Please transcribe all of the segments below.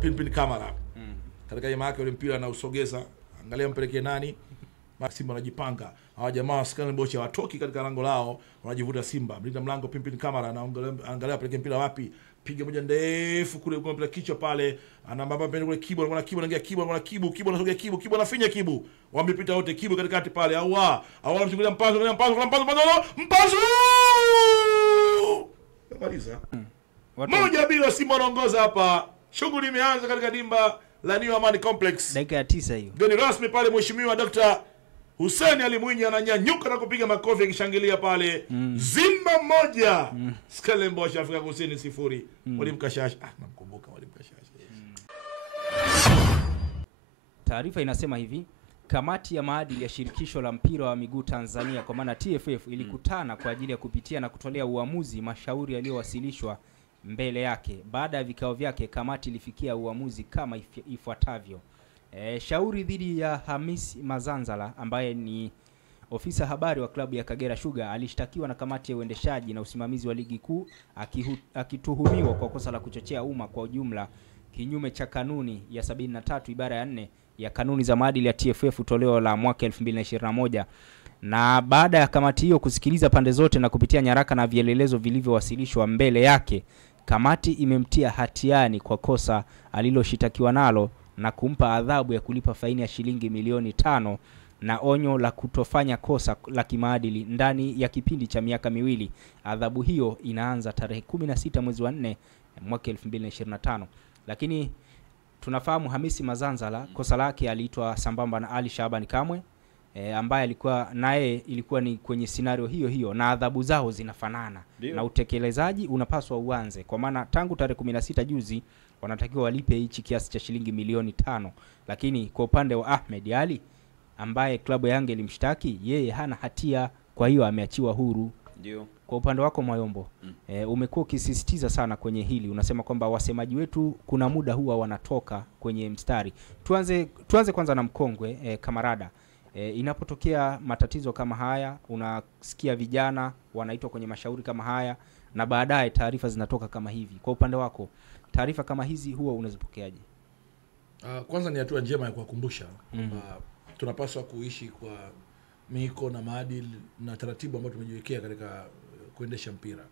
Pinpin Kamara. Katika jamaa yake ule mpira anausogeza, angalia mpelekee nani? Simba anajipanga. Hawa jamaa Stellenbosch hawatoki katika lango lao, wanajivuta Simba. Mlinda mlango Pinpin Kamara anaangalia peleke mpira wapi? Piga moja ndefu kule kwa mpira kichwa pale. Anambamba pale kule Kibu, anaingia Kibu anasogea Kibu anafinya Kibu. Wamepita wote Kibu katikati pale. Anamchukulia Mpazo. Maliza. Moja bila Simba anaongoza hapa. Shughuli imeanza katika dimba la New Amani Complex. Dakika ya 9 hiyo. Gani rasmi pale Mheshimiwa Dr. Hussein Ali Mwinyi ananyanyuka na kupiga makofi akishangilia pale. Simba 1, Stellenbosch Afrika Kusini 0. Mwalimu Kashasha, namkumbuka Mwalimu Kashasha. Taarifa inasema hivi: kamati ya maadili ya shirikisho la mpira wa miguu Tanzania kwa maana TFF ilikutana kwa ajili ya kupitia na kutolea uamuzi mashauri yaliyowasilishwa mbele yake. Baada ya vikao vyake, kamati ilifikia uamuzi kama ifuatavyo. Shauri dhidi ya Hamisi Mazanzala ambaye ni ofisa habari wa klabu ya Kagera Sugar alishtakiwa na kamati ya uendeshaji na usimamizi wa ligi kuu akituhumiwa kwa kosa la kuchochea umma kwa ujumla kinyume cha kanuni ya 73 ibara ya 4 ya kanuni za maadili ya TFF toleo la mwaka 2021. Na baada ya kamati hiyo kusikiliza pande zote na kupitia nyaraka na vielelezo vilivyowasilishwa mbele yake, kamati imemtia hatiani kwa kosa aliloshitakiwa nalo na kumpa adhabu ya kulipa faini ya shilingi milioni 5 na onyo la kutofanya kosa la kimaadili ndani ya kipindi cha miaka 2. Adhabu hiyo inaanza tarehe 16 mwezi wa 4 mwaka 2025. Lakini tunafahamu Hamisi Mazanzala kosa lake aliitwa sambamba na Ali Shaban Kamwe ambaye alikuwa naye ilikuwa ni kwenye scenario hiyo na adhabu zao zinafanana. Na utekelezaji unapaswa uanze kwa maana tangu tarehe 16 juzi wanatakiwa walipe hichi kiasi cha shilingi milioni 5. Lakini kwa upande wa Ahmed Ali ambaye klabu ya Yanga ilimshtaki, yeye hana hatia, kwa hiyo ameachiwa huru. Ndio. Kwa upande wako Mwayombo, umekuwa ukisisitiza sana kwenye hili. Unasema kwamba wasemaji wetu kuna muda huwa wanatoka kwenye mstari. Tuanze kwanza na mkongwe Kamarada. Inapotokea matatizo kama haya, unasikia vijana wanaitwa kwenye mashauri kama haya na baadaye taarifa zinatoka kama hivi. Kwa upande wako, taarifa kama hizi huwa unazipokeaje? Kwanza ni hatua njema ya kuwakumbusha kwamba tunapaswa kuishi kwa miko na maadili na taratibu ambazo tumejiwekea katika kuendesha mpira.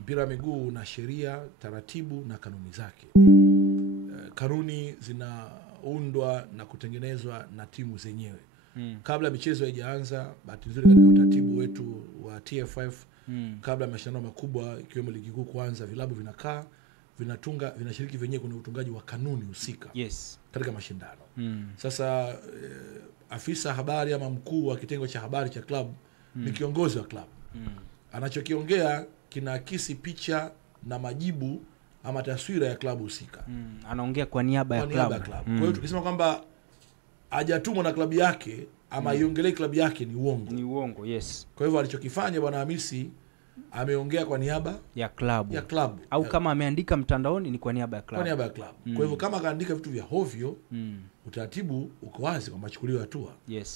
Mpira wa miguu una sheria, taratibu na kanuni zake. Kanuni zinaundwa na kutengenezwa na timu zenyewe. Kabla michezo haijaanza, bahati nzuri katika utaratibu wetu wa TFF, kabla mashindano makubwa ikiwemo ligi kuu kuanza, vilabu vinakaa vinashiriki wenyewe kwenye utungaji wa kanuni husika katika mashindano. Sasa afisa habari ama mkuu wa kitengo cha habari cha club ni kiongozi wa club. Anachokiongea kinaakisi picha na majibu ama taswira ya klabu husika. Anaongea kwa niaba ya klabu. Kwa hiyo tukisema kwamba hajatumwa na klabu yake ama iongelee klabu yake ni uongo. Ni uongo, Kwa hivyo alichokifanya bwana Hamisi ameongea kwa niaba ya klabu. Au kama ameandika mtandaoni ni kwa niaba ya klabu. Kwa hivyo kama kaandika vitu vya hovyo, utaratibu uko wazi kwa machukulio hatua.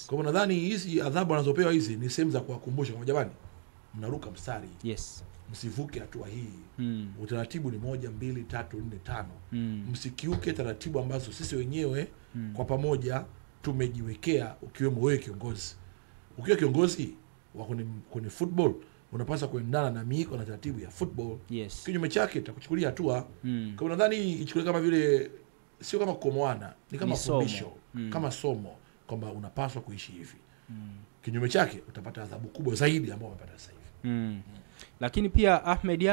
Kwa hivyo nadhani hizi adhabu anazopewa hizi ni sehemu za kuwakumbusha kwamba jamani, mnaruka mstari. Msivuke hatua hii. Utaratibu ni 1 2 3 4 5. Msikiuke taratibu ambazo sisi wenyewe kwa pamoja tumejiwekea, ukiwemo wewe kiongozi. Ukiwa kiongozi wa kwenye football unapaswa kuendana na miiko na taratibu ya football. Kinyume chake tutakuchukulia hatua. Kwa nadhani ichukue kama vile sio kama kukomoana, ni kama fundisho, kama somo kwamba unapaswa kuishi hivi. Kinyume chake utapata adhabu kubwa zaidi ambayo umepata sasa hivi. Lakini pia Ahmed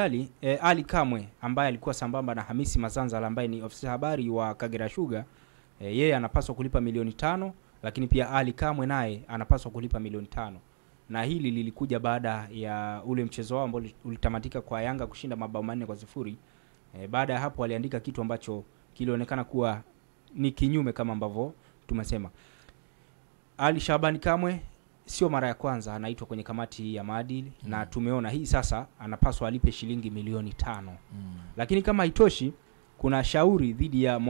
Ali Kamwe ambaye alikuwa sambamba na Hamisi Mazanzala ambaye ni ofisa habari wa Kagera Sugar, yeye anapaswa kulipa milioni 5, lakini pia Ali Kamwe naye anapaswa kulipa milioni 5. Na hili lilikuja baada ya ule mchezo wao ambao ulitamatika kwa Yanga kushinda mabao 4-0. Baada ya hapo aliandika kitu ambacho kilionekana kuwa ni kinyume kama ambavyo tumesema. Ali Shaban Kamwe sio mara ya kwanza anaitwa kwenye kamati ya maadili na tumeona hii sasa anapaswa alipe shilingi milioni 5. Lakini kama haitoshi, kuna shauri dhidi ya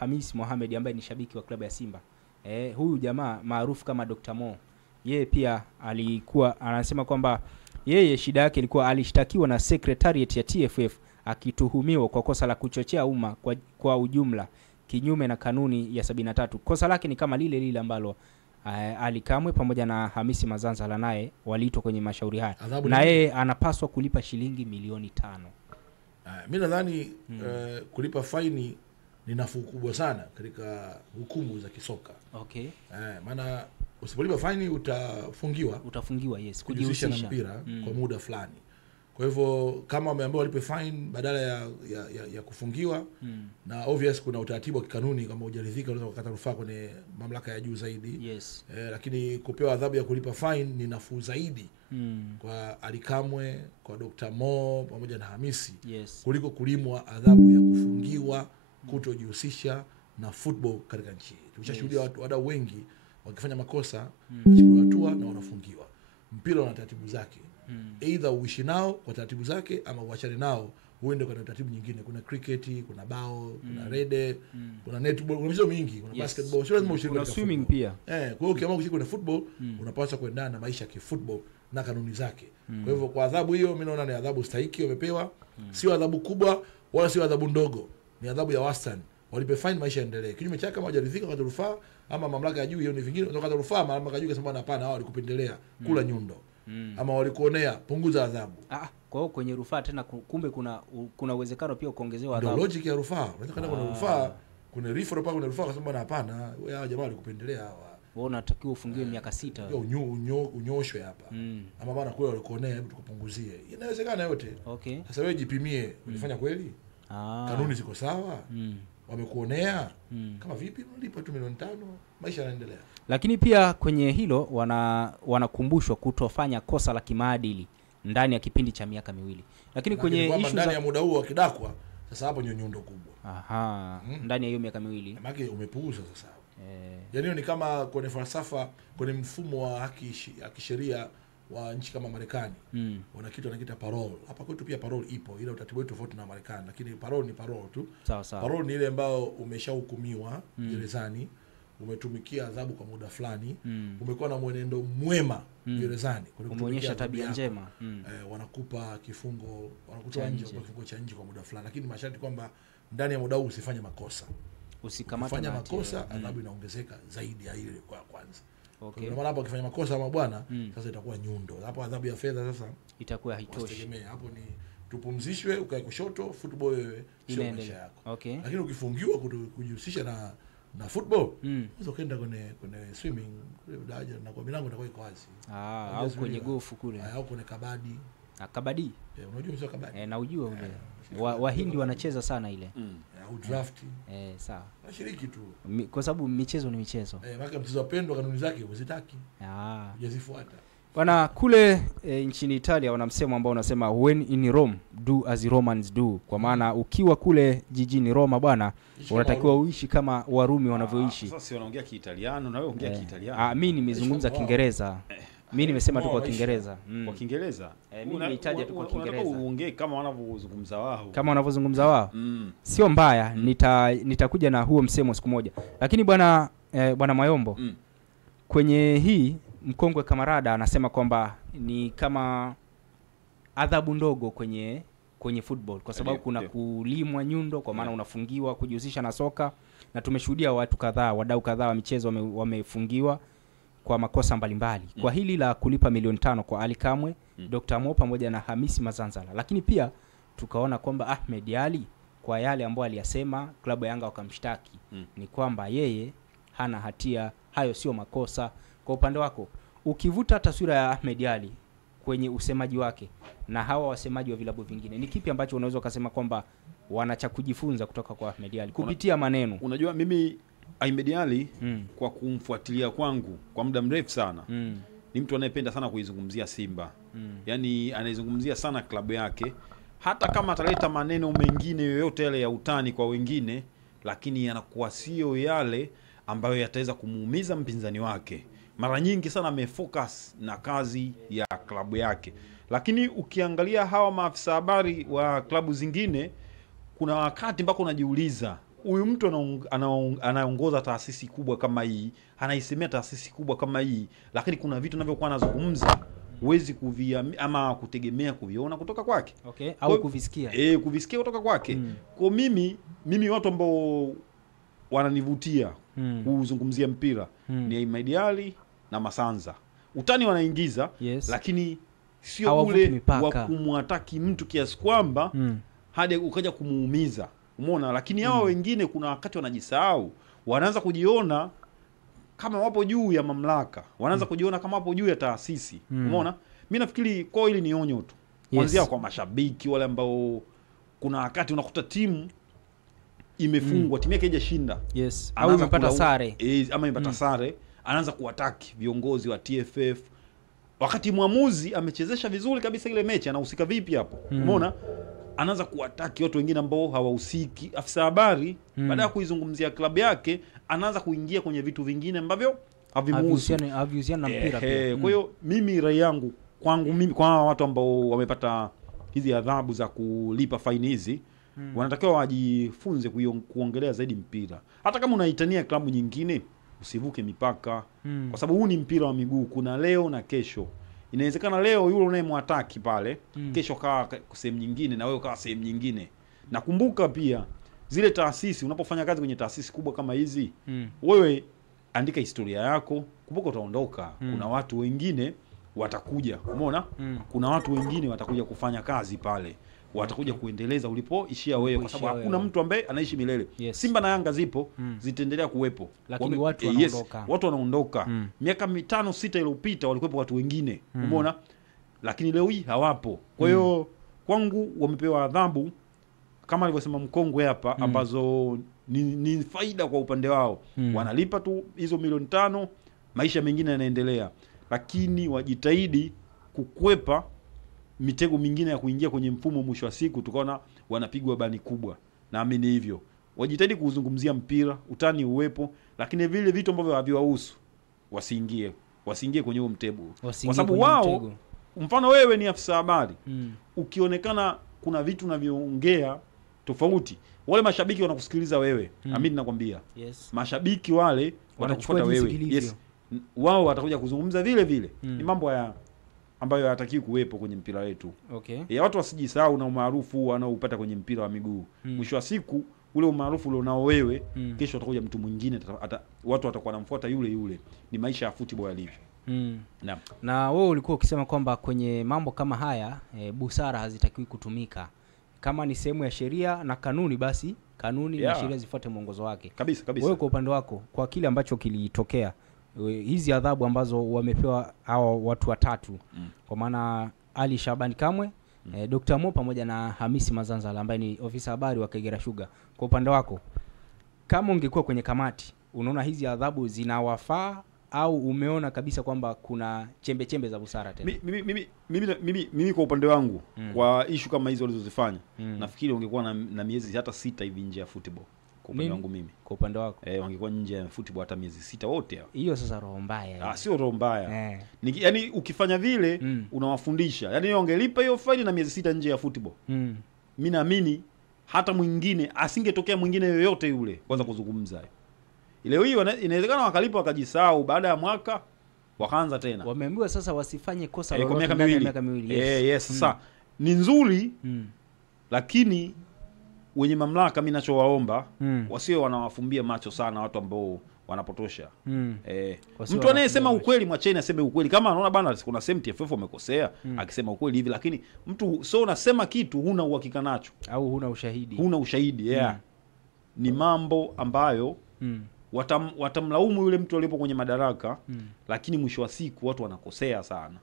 Hamis Mohamed ambaye ni shabiki wa klabu ya Simba. Huyu jamaa maarufu kama Dr. Mo, yeye pia alikuwa anasema kwamba yeye shida yake ilikuwa alishtakiwa na secretariat ya TFF akituhumiwa kwa kosa la kuchochea umma kwa ujumla kinyume na kanuni ya 73. Kosa lake ni kama lile lile ambalo Ali Kamwe pamoja na Hamisi Mazanzala naye waliitwa kwenye mashauri haya, na yeye anapaswa kulipa shilingi milioni 5. Mimi nadhani kulipa faini ni nafuu kubwa sana katika hukumu za kisoka. Okay. Maana usipolipa faini utafungiwa yes, kujihusisha na mpira kwa muda fulani. Kwa hivyo kama wameambiwa walipe fine badala ya kufungiwa, na obvious kuna utaratibu wa kikanuni, kama hujaridhika unaweza kukata rufaa kwenye mamlaka ya juu zaidi. Yes. Lakini kupewa adhabu ya kulipa fine ni nafuu zaidi kwa Ali Kamwe, kwa Dr. Mo pamoja na Hamisi, yes, kuliko kulimwa adhabu ya kufungiwa kutojihusisha na football katika nchi. Tumeshashuhudia wadau wengi wakifanya makosa wachukuliwa hatua na wanafungiwa. Mpira una taratibu zake. Either uishi nao kwa taratibu zake ama uachane nao uende kwa taratibu nyingine. Kuna cricket, kuna bao, kuna rede, kuna netball, kuna michezo mingi, kuna basketball, sio lazima ushiriki katika swimming pia. Kwa hiyo ukiamua kushiriki kwenye football, unapaswa kuendana na maisha ya kifootball na kanuni zake. Kwa hivyo kwa adhabu hiyo mimi naona ni adhabu stahiki wamepewa. Sio adhabu kubwa wala sio adhabu ndogo. Ni adhabu ya wastani. Walipe fine, maisha yaendelee. Kinyume chake kama hawajaridhika kwa rufaa ama mamlaka ya juu, hiyo ni vingine. Kutoka rufaa mamlaka ya juu kasema hapana, hao walikupendelea, kula nyundo. Ama walikuonea, punguza adhabu. Kwa hiyo kwenye rufaa tena kumbe kuna uwezekano pia kuongezewa adhabu. Ndio logic ya rufaa. Unaweza kwenda kuna rufaa, kuna referral pale, kuna rufaa kasema hapana, wewe jamaa walikupendelea hawa. Wewe unatakiwa ufungiwe miaka 6. Unyoshwe hapa. Ama bana kule walikuonea, hebu tukupunguzie. Inawezekana yote. Okay. Sasa wewe jipimie, ulifanya kweli? Kanuni ziko sawa? Wamekuonea? Kama vipi unalipa tu milioni 5, maisha yanaendelea. Lakini pia kwenye hilo wanakumbushwa kutofanya kosa la kimaadili ndani ya kipindi cha miaka 2. Lakini kwenye issue ndani ya muda huo wakidakwa, sasa hapo nyundo kubwa. Ndani ya hiyo miaka 2. Maana umepuuza sasa. Yaani ni kama kwenye falsafa, kwenye mfumo wa haki sheria wa nchi kama Marekani, wana kitu wanakiita parole. Hapa kwetu pia parole ipo, ila utaratibu wetu tofauti na Marekani, lakini parole ni parole tu. Sawa sawa. Parole ni ile ambayo umeshahukumiwa gerezani, umetumikia adhabu kwa muda fulani, umekuwa na mwenendo mwema gerezani, umeonyesha tabia njema. Wanakupa kifungo, wanakutoa nje kwa kifungo cha nje kwa muda fulani, lakini masharti kwamba ndani ya muda huu usifanye makosa. Usikamata makosa, adhabu inaongezeka zaidi ya ile kwa kwanza. Okay. Kwa maana hapo ukifanya makosa ama bwana, sasa itakuwa nyundo. Hapo adhabu ya fedha sasa itakuwa haitoshi. Hapo ni tupumzishwe, ukae kushoto, football wewe sio maisha yako. Okay. Lakini ukifungiwa kujihusisha na football, unaweza kwenda kwenye swimming, kule daraja na kwa milango itakuwa iko wazi. Au kwenye gofu kule. Au kwenye kabadi. Kabadi? Unajua mchezo kabadi? Na ujue ule. Wahindi wanacheza sana ile. Au draft. Sawa. Washiriki tu. Kwa sababu michezo ni michezo. Maana mchezo wapendwa, kanuni zake uzitaki. Hujazifuata. Bwana kule nchini Italia wana msemo ambao unasema when in Rome do as Romans do, kwa maana ukiwa kule jijini Roma bwana unatakiwa uishi kama Warumi wanavyoishi. Sasa wanaongea Kiitaliano na wewe ongea Kiitaliano. Mimi nimezungumza Kiingereza. Mimi nimesema tu kwa Kiingereza. Kwa Kiingereza? Mimi nahitaji tu kwa Kiingereza. Unataka uongee kama wanavyozungumza wao. Kama wanavyozungumza wao? Sio mbaya, nitakuja na huo msemo siku moja. Lakini bwana Mayombo, kwenye hii mkongwe Kamarada anasema kwamba ni kama adhabu ndogo kwenye football, kwa sababu kuna kulimwa nyundo, kwa maana unafungiwa kujihusisha na soka, na tumeshuhudia wadau kadhaa wa michezo wamefungiwa kwa makosa mbalimbali. Kwa hili la kulipa milioni 5 kwa Ali Kamwe, Dr. Mo pamoja na Hamisi Mazanzala. Lakini pia tukaona kwamba Ahmed Ally kwa yale ambayo aliyasema klabu ya Yanga wakamshtaki, ni kwamba yeye hana hatia, hayo sio makosa. Kwa upande wako ukivuta taswira ya Ahmed Ally kwenye usemaji wake na hawa wasemaji wa vilabu vingine, ni kipi ambacho unaweza kusema kwamba wanacha kujifunza kutoka kwa Ahmed Ally kupitia maneno? Unajua mimi Ahmed Ally kwa kumfuatilia kwangu kwa muda mrefu sana, ni mtu anayependa sana kuizungumzia Simba. Yaani anaizungumzia sana klabu yake, hata kama ataleta maneno mengine yoyote yale ya utani kwa wengine, lakini yanakuwa sio yale ambayo yataweza kumuumiza mpinzani wake. Mara nyingi sana amefocus na kazi ya klabu yake. Lakini ukiangalia hawa maafisa habari wa klabu zingine, kuna wakati mpaka unajiuliza, huyu mtu anaongoza taasisi kubwa kama hii, anaisemea taasisi kubwa kama hii, lakini kuna vitu anavyokuwa anazungumza huwezi ama kutegemea kuviona kutoka kwake. Au kuvisikia. Kuvisikia kutoka kwake. Kwa mimi watu ambao wananivutia kuzungumzia mpira ni Ahmed Ally na Masanza. Utani wanaingiza, lakini sio ule wa kumwataki mtu kiasi kwamba hadi ukaja kumuumiza. Umeona? Lakini hao wengine kuna wakati wanajisahau, wanaanza kujiona kama wapo juu ya mamlaka, wanaanza kujiona kama wapo juu ya taasisi. Umeona? Mimi nafikiri kwa hili ni onyo tu. Kuanzia kwa mashabiki wale ambao kuna wakati unakuta timu imefungwa, timu yake haijashinda, au imepata sare, ama imepata sare, anaanza kuwataki viongozi wa TFF wakati mwamuzi amechezesha vizuri kabisa ile mechi. Anahusika vipi hapo? Umeona? Anaanza kuwataki watu wengine ambao hawahusiki. Afisa habari baada ya kuizungumzia klabu yake anaanza kuingia kwenye vitu vingine ambavyo havihusiani na mpira pia. Kwa hiyo mimi rai yangu kwangu mimi, kwa watu ambao wamepata hizi adhabu za kulipa faini hizi, wanatakiwa wajifunze kuongelea zaidi mpira. Hata kama unaitania klabu nyingine, usivuke mipaka. Kwa sababu huu ni mpira wa miguu, kuna leo na kesho. Inawezekana leo yule unayemwataki pale, kesho kawa sehemu nyingine na wewe kawa sehemu nyingine. Nakumbuka pia zile taasisi, unapofanya kazi kwenye taasisi kubwa kama hizi, wewe andika historia yako, kumbuka utaondoka. Kuna watu wengine watakuja, umeona? Kuna watu wengine watakuja kufanya kazi pale, watakuja kuendeleza ulipoishia wewe, kwa sababu hakuna mtu ambaye anaishi milele. Simba na Yanga zipo, zitaendelea kuwepo, lakini watu wanaondoka. Watu wanaondoka. Miaka 5-6 iliyopita walikuwepo watu wengine, umeona? Lakini leo hii hawapo. Kwa hiyo kwangu wamepewa adhabu kama alivyosema mkongwe hapa, ambazo ni faida kwa upande wao. Wanalipa tu hizo milioni 5, maisha mengine yanaendelea. Lakini wajitahidi kukwepa mitego mingine ya kuingia kwenye mfumo, mwisho wa siku tukaona wanapigwa bani kubwa. Naamini hivyo. Wajitahidi kuzungumzia mpira, utani uwepo, lakini vile vitu ambavyo haviwahusu wasiingie kwenye huo mtego. Kwa sababu wao, mfano wewe ni afisa habari, ukionekana kuna vitu unavyoongea tofauti, wale mashabiki wanakusikiliza wewe. Amini nakwambia. Mashabiki wale watakufuata wewe. Wao watakuja kuzungumza vile vile. Ni mambo ambayo hayatakiwi kuwepo kwenye mpira wetu. Watu wasijisahau na umaarufu wanaoupata kwenye mpira wa miguu. Mwisho wa siku ule umaarufu ulionao wewe, kesho atakuja mtu mwingine, watu watakuwa wanamfuata yule. Ni maisha ya football yalivyo. Na wewe ulikuwa ukisema kwamba kwenye mambo kama haya busara hazitakiwi kutumika. Kama ni sehemu ya sheria na kanuni, basi kanuni na sheria zifuate mwongozo wake. Kabisa. Wewe kwa upande wako, kwa kile ambacho kilitokea, hizi adhabu ambazo wamepewa hawa watu watatu, kwa maana Ali Shabani Kamwe, Dr. Mo pamoja na Hamisi Mazanzala ambaye ni ofisa habari wa Kagera Sugar, kwa upande wako, kama ungekuwa kwenye kamati, unaona hizi adhabu zinawafaa au umeona kabisa kwamba kuna chembe za busara tena? Mimi kwa upande wangu, kwa issue kama hizo walizozifanya, nafikiri ungekuwa na miezi hata 6 hivi nje ya football. Kwa upande wangu mimi. Kwa upande wako? Wangekuwa nje ya football hata miezi 6 wote hao. Hiyo sasa roho mbaya. Sio roho mbaya. Yaani ukifanya vile unawafundisha. Yaani wangelipa hiyo faini na miezi 6 nje ya football. Mimi naamini hata mwingine asingetokea mwingine yoyote yule kwanza kuzungumza. Ile hiyo inawezekana wakalipa wakajisahau, baada ya mwaka wakaanza tena. Wameambiwa sasa wasifanye kosa lolote ndani ya miaka miwili. Sasa ni nzuri, lakini wenye mamlaka mimi ninachowaomba wasiwe wanawafumbia macho sana watu ambao wanapotosha. Mtu anayesema ukweli mwacheni aseme ukweli. Kama anaona bana kuna sehemu TFF wamekosea, akisema ukweli hivi, lakini mtu sio unasema kitu huna uhakika nacho au huna ushahidi. Ni mambo ambayo watamlaumu yule mtu aliyepo kwenye madaraka, lakini mwisho wa siku watu wanakosea sana.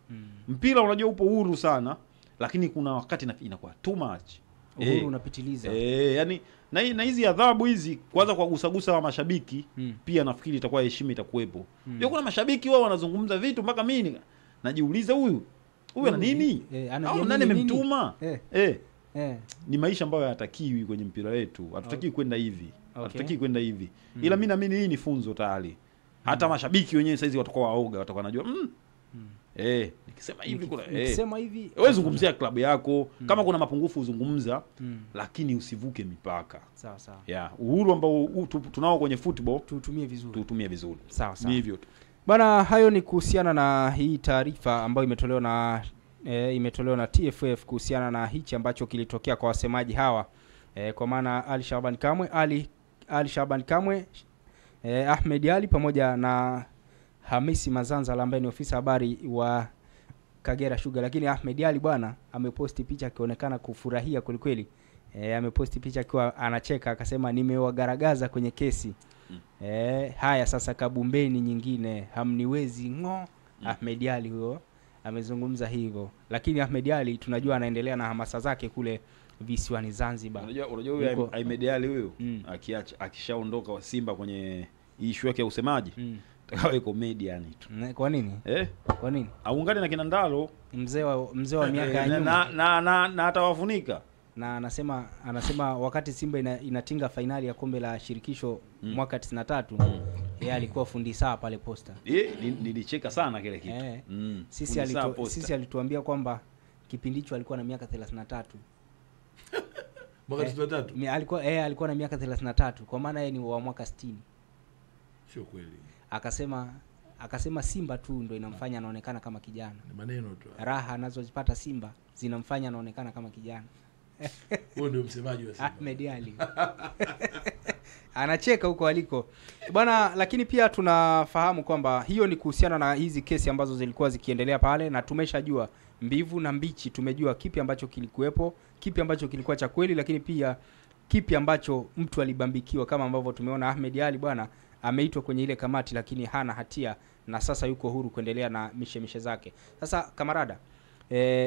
Mpira unajua upo huru sana, lakini kuna wakati inakuwa too much. Uhuru unapitiliza. Yani na hizi adhabu hizi kwanza kwa gusagusa wa mashabiki, pia nafikiri itakuwa heshima itakuwepo. Ndio kuna mashabiki wao wanazungumza vitu mpaka mimi najiuliza huyu ana nini? Au nani amemtuma? Ni maisha ambayo hayatakiwi kwenye mpira wetu. Hatutaki kwenda hivi. Hatutaki kwenda hivi. Ila mimi naamini hii ni funzo tayari. Hata mashabiki wenyewe saizi watakuwa waoga, watakuwa wanajua nikisema hivi kuna wewe zungumzia klabu yako, kama kuna mapungufu uzungumza, lakini usivuke mipaka. Sawa. Uhuru ambao tunao kwenye football tuutumie vizuri. Sawa. Ni hivyo tu. Bana, hayo ni kuhusiana na hii taarifa ambayo imetolewa na TFF kuhusiana na hichi ambacho kilitokea kwa wasemaji hawa, kwa maana Ali Shabani Kamwe, Ali Ali Shaban Kamwe, Ahmed Ali pamoja na Hamisi Mazanzala ambaye ni ofisa habari wa Kagera Sugar. Lakini Ahmed Ali bwana ameposti picha akionekana kufurahia kweli. Ameposti picha akiwa anacheka akasema nimewagaragaza kwenye kesi. Haya sasa kabumbeni nyingine hamniwezi ngo. Ahmed Ali huyo amezungumza hivyo. Lakini Ahmed Ali tunajua anaendelea na hamasa zake kule visiwani Zanzibar. Unajua huyo Ahmed Ali huyo akishaondoka wa Simba kwenye issue yake ya usemaji takawe comedian tu. Kwa nini? Kwa nini? Aungane na kina Ndalo mzee wa miaka ya nyuma na atawafunika. Na anasema wakati Simba inatinga fainali ya kombe la shirikisho mwaka 93 yeye alikuwa fundi saa pale Posta. Nilicheka sana kile kitu. Sisi alituambia kwamba kipindi hicho alikuwa na miaka 33. Mwaka 33? Alikuwa na miaka 33 kwa maana yeye ni wa mwaka 60. Sio kweli. Akasema Simba tu ndio inamfanya anaonekana kama kijana. Ni maneno tu. Raha anazozipata Simba zinamfanya anaonekana kama kijana. Huyo ndio msemaji wa Simba. Ahmed Ali. Anacheka huko aliko. Bwana, lakini pia tunafahamu kwamba hiyo ni kuhusiana na hizi kesi ambazo zilikuwa zikiendelea pale, na tumeshajua mbivu na mbichi, tumejua kipi ambacho kilikuwepo, kipi ambacho kilikuwa cha kweli, lakini pia kipi ambacho mtu alibambikiwa, kama ambavyo tumeona Ahmed Ali bwana ameitwa kwenye ile kamati lakini hana hatia na sasa yuko huru kuendelea na mishemishe zake. Sasa kamarada,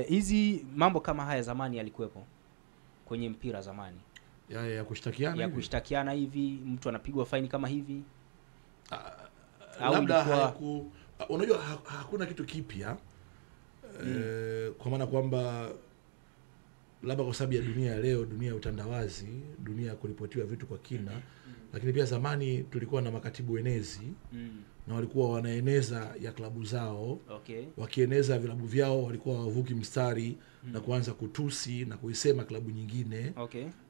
hizi mambo kama haya zamani yalikuwepo kwenye mpira zamani. Ya kushtakiana hivi mtu anapigwa faini kama hivi. Labda unajua hakuna kitu kipya. Kwa maana kwamba labda kwa sababu ya dunia ya leo, dunia ya utandawazi, dunia ya kuripotiwa vitu kwa kina. Lakini pia zamani tulikuwa na makatibu enezi na walikuwa wanaeneza ya klabu zao. Wakieneza vilabu vyao walikuwa wavuki mstari na kuanza kutusi na kuisema klabu nyingine.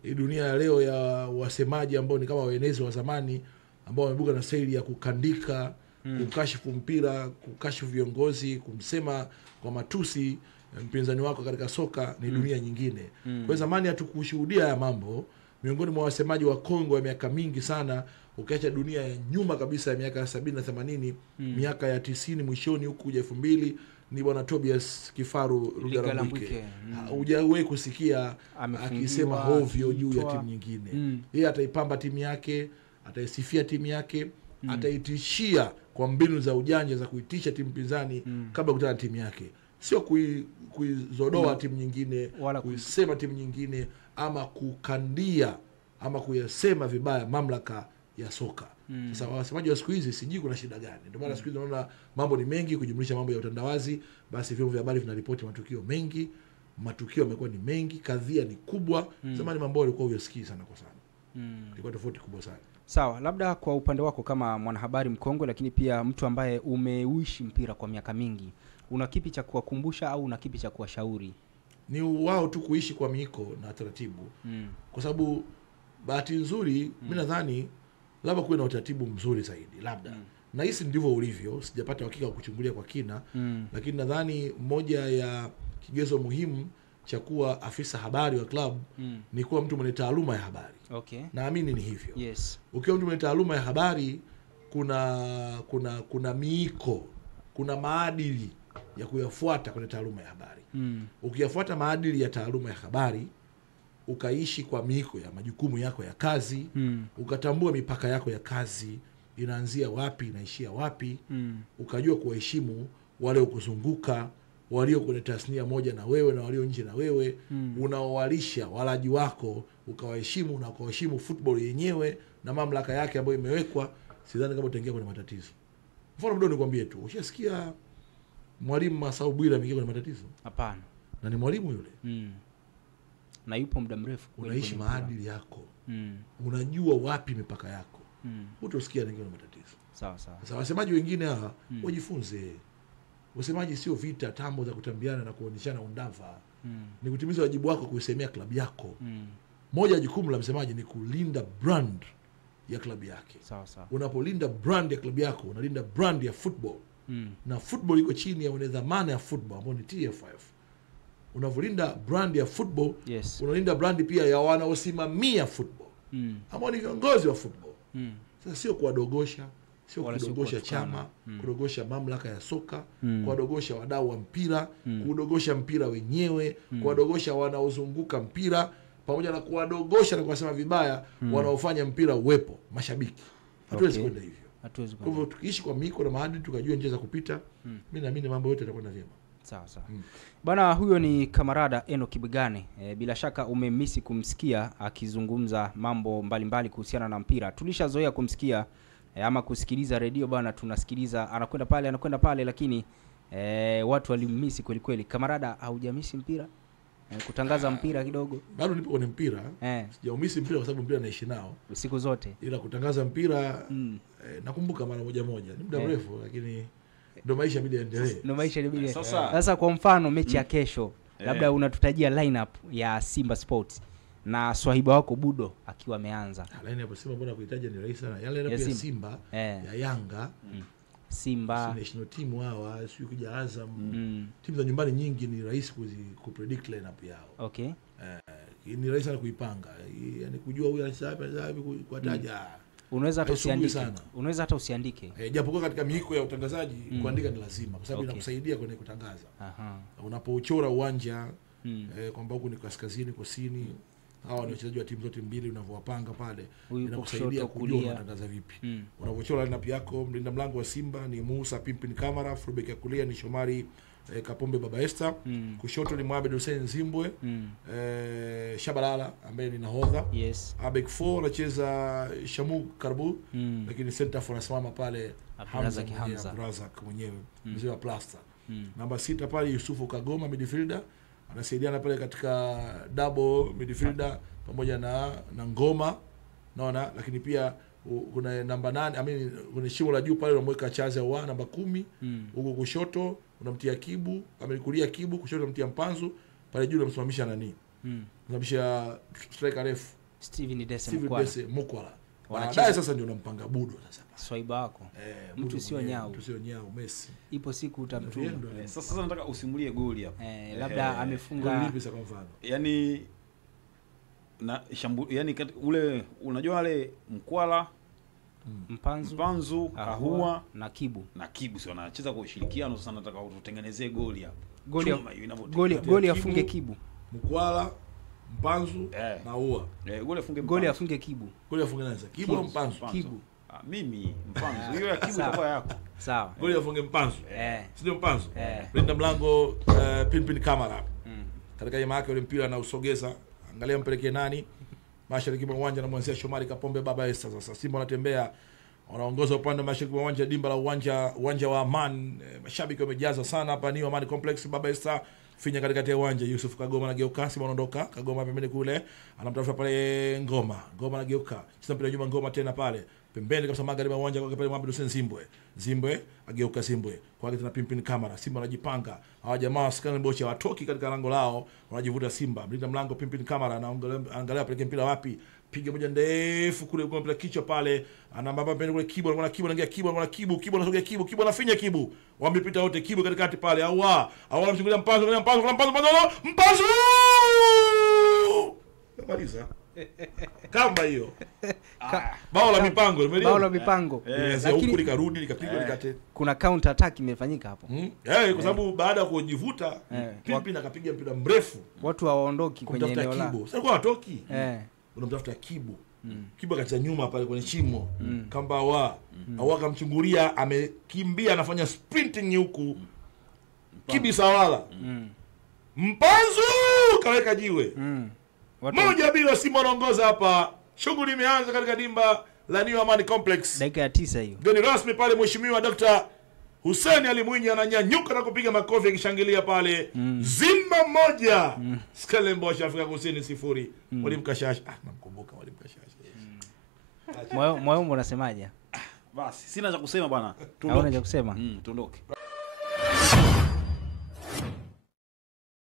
Hii dunia ya leo ya wasemaji ambao ni kama waenezi wa zamani ambao wamebuka na staili ya kukandika, kukashifu mpira, kukashifu viongozi, kumsema kwa matusi mpinzani wako katika soka, ni dunia nyingine. Kwa zamani hatukushuhudia haya mambo. Miongoni mwa wasemaji wa Kongo ya miaka mingi sana, ukiacha dunia ya nyuma kabisa ya miaka 70 na 80, miaka ya 90 mwishoni huku kuja 2000, ni bwana Tobias Kifaru Rugarambuke. Hujawahi kusikia akisema hovyo juu ya timu nyingine. Yeye ataipamba timu yake, ataisifia timu yake, ataitishia kwa mbinu za ujanja za kuitisha timu pinzani kabla kukutana na timu yake. Sio kuizodoa timu nyingine, wala kuisema timu nyingine, ama kukandia ama kuyasema vibaya mamlaka ya soka. Sasa wasemaji wa siku hizi sijui kuna shida gani. Ndio maana siku hizi naona mambo ni mengi, kujumlisha mambo ya utandawazi, basi vyombo vya habari vinaripoti matukio mengi, matukio yamekuwa ni mengi, kadhia ni kubwa. Zamani mambo yalikuwa uyasikii sana kwa sana. Ilikuwa tofauti kubwa sana. Sawa, labda kwa upande wako kama mwanahabari mkongwe, lakini pia mtu ambaye umeuishi mpira kwa miaka mingi, una kipi cha kuwakumbusha au una kipi cha kuwashauri? Ni wao tu kuishi kwa miiko na taratibu. Kwa sababu bahati nzuri mimi nadhani labda kuwe na utaratibu mzuri zaidi labda. Na hisi ndivyo ulivyo, sijapata hakika wa kuchungulia kwa kina. Lakini nadhani moja ya kigezo muhimu cha kuwa afisa habari wa club ni kuwa mtu mwenye taaluma ya habari. Naamini ni hivyo. Ukiwa mtu mwenye taaluma ya habari, kuna miiko, kuna maadili ya kuyafuata kwenye taaluma ya habari. Ukiyafuata maadili ya taaluma ya habari, ukaishi kwa miiko ya majukumu yako ya kazi, ukatambua mipaka yako ya kazi inaanzia wapi inaishia wapi, ukajua kuwaheshimu wale ukuzunguka, walio kwenye tasnia moja na wewe na walio nje na wewe, unaowalisha walaji wako, ukawaheshimu na ukawaheshimu football yenyewe na mamlaka yake ambayo imewekwa, sidhani kama utaingia kwenye matatizo. Mfano mdogo nikwambie tu, ushasikia Mwalimu Masau Bwira ameingia kwenye matatizo? Hapana. Na ni mwalimu yule. Na yupo muda mrefu. Unaishi maadili yako. Unajua wapi mipaka yako. Utosikia anaingia kwenye matatizo. Sawa. Sasa wasemaji wengine hawa wajifunze. Wasemaji sio vita tambo za kutambiana na kuonyeshana undava. Ni kutimiza wajibu wako kuisemea klabu yako. Moja ya jukumu la msemaji ni kulinda brand ya klabu yake. Sawa. Unapolinda brand ya klabu yako, unalinda brand ya football. Na football iko chini ya dhamana ya football ambayo ni TFF. Unavolinda brand ya football, unalinda brand pia ya wanaosimamia football. ambao ni viongozi wa football. Sasa sio kuwadogosha, sio kudogosha chama, kudogosha mamlaka ya soka, kuwadogosha wadau wa mpira, kudogosha mpira wenyewe, kuwadogosha wanaozunguka mpira, pamoja na kuwadogosha na kuwasema vibaya wanaofanya mpira uwepo, mashabiki. Hatuwezi kwenda hivyo. Kwa hivyo tukiishi kwa miko na maadili, tukajua njia za kupita, mimi naamini mambo yote yatakwenda vyema. Sawa sawa. Bana, huyo ni Kamarada Enock Kibigane. Bila shaka umemisi kumsikia akizungumza mambo mbalimbali kuhusiana na mpira. Tulishazoea kumsikia ama kusikiliza redio bana, tunasikiliza anakwenda pale, lakini watu walimisi kweli kweli. Kamarada, haujamisi mpira? Kutangaza mpira kidogo? Bado nipo kwenye mpira. Sijaumisi mpira kwa sababu mpira naishi nao siku zote. Ila kutangaza mpira nakumbuka mara moja. Ni muda mrefu, lakini ndio maisha bila endelee. Ndio maisha bila. Sasa kwa mfano mechi ya kesho, labda unatutajia lineup ya Simba Sports na swahiba wako Budo akiwa ameanza. Lineup ya Simba mbona kuitaja ni rahisi sana. Yale lineup ya Simba, ya Yanga, Simba national team hawa, sio kuja Azam. Timu za nyumbani nyingi ni rahisi kupredict lineup yao. Okay. Ni rahisi sana kuipanga. Yaani kujua huyu anasabi kuataja. Unaweza hata usiandike. Japokuwa katika miiko ya utangazaji kuandika ni lazima, kwa sababu inakusaidia kwenye kutangaza. Unapochora uwanja kwamba huku ni kaskazini, kusini, hawa ni wachezaji wa timu zote mbili, unavyowapanga pale inakusaidia kujua unatangaza vipi. Unapochora lineup yako, mlinda mlango wa Simba ni Musa Pimpin Kamara, fullback ya kulia ni Shomari Kapombe Baba Esther, kushoto ni Mohamed Hussein Zimbwe, Shabalala ambaye ni nahodha. Back 4 anacheza Shamu Karbu, lakini center for anasimama pale Razak mwenyewe mzee wa plaster. Namba 6 pale Yusufu Kagoma midfielder, anasaidiana pale katika double midfielder pamoja na Ngoma, naona. Lakini pia kuna namba 8 kuna shimo la juu pale unamweka Chaza wa namba 10 huko kushoto unamtia Kibu, amekulia Kibu, kushoto unamtia Mpanzu, pale juu unamsimamisha nani? Unamsimamisha striker refu Steven Dese Mukwala. Baadaye sasa ndio unampanga Budo sasa. Swaiba wako. Mtu sio nyau. Messi. Ipo siku utamtuma. Sasa nataka usimulie goli hapo. Labda amefunga lipi sasa kwa mfano? Yaani yani ule unajua wale Mkwala, Mpanzu, Kahua na Kibu sio wanacheza kwa ushirikiano. Sasa nataka ututengenezee goli hapo. Goli afunge Kibu. Mkwala, Mpanzu na Ua. Goli afunge Kibu. Goli afunge nani? Kibu au Mpanzu? Kibu. Mimi Mpanzu. Hiyo ya Kibu itakuwa yako. Sawa. Goli afunge Mpanzu. Sio Mpanzu. Linda mlango Pimpin Kamara. Katika jamaa yake ule mpira na usogeza. Angalia mpelekee nani? Mashariki mwa uwanja na mwanzia Shomari Kapombe Baba Esther. Sasa Simba wanatembea, wanaongoza upande wa mashariki mwa uwanja, dimba la uwanja wa Aman. Mashabiki wamejaza sana hapa, ni Aman Complex. Baba Esther finya katikati ya uwanja, Yusuf Kagoma na geuka, Simba wanaondoka. Kagoma pembeni kule anamtafuta pale Ngoma na geuka, sasa mpira nyuma, Ngoma tena pale pembeni kabisa magharibi ya uwanja kwa pale Mohamed Hussein Zimbwe ageuka kwa tena Pimpin Kamara. Simba wanajipanga, hawa jamaa skani bocha watoki katika lango lao, wanajivuta Simba. Mlinda mlango Pimpin Kamara anaangalia pale mpira wapi, piga moja ndefu kule kwa mpira kichwa pale, anambamba pembeni kule Kibu, anaingia Kibu anasogea Kibu anafinya Kibu, wamepita wote Kibu katikati pale, au anamchukulia Mpanzu maliza kamba hiyo. Bao la mipango. Lakini huko karudi likapigwa likate. Kuna counter attack imefanyika hapo. Kwa sababu baada ya kujivuta Pimpin akapiga mpira mrefu. Watu hawaondoki kwenye eneo la. Sasa kwa watoki. Unamtafuta Kibu. Kibu akacha nyuma pale kwenye shimo. Kamba au akamchungulia, amekimbia anafanya sprinting huku. Kibi sawala. Mpanzu kaweka jiwe. Moja bila, Simba wanaongoza hapa. Shughuli imeanza katika dimba la New Amani Complex. Dakika ya 9 hiyo. Gani rasmi pale, Mheshimiwa Dr. Hussein Ali Mwinyi ananyanyuka na kupiga makofi akishangilia pale. Zimba moja. Stellenbosch Afrika Kusini 0. Mwalimu Kashasha. Namkumbuka Mwalimu Kashasha. Moyo unasemaje? Basi sina cha kusema bwana. Tuondoke. Tuondoke.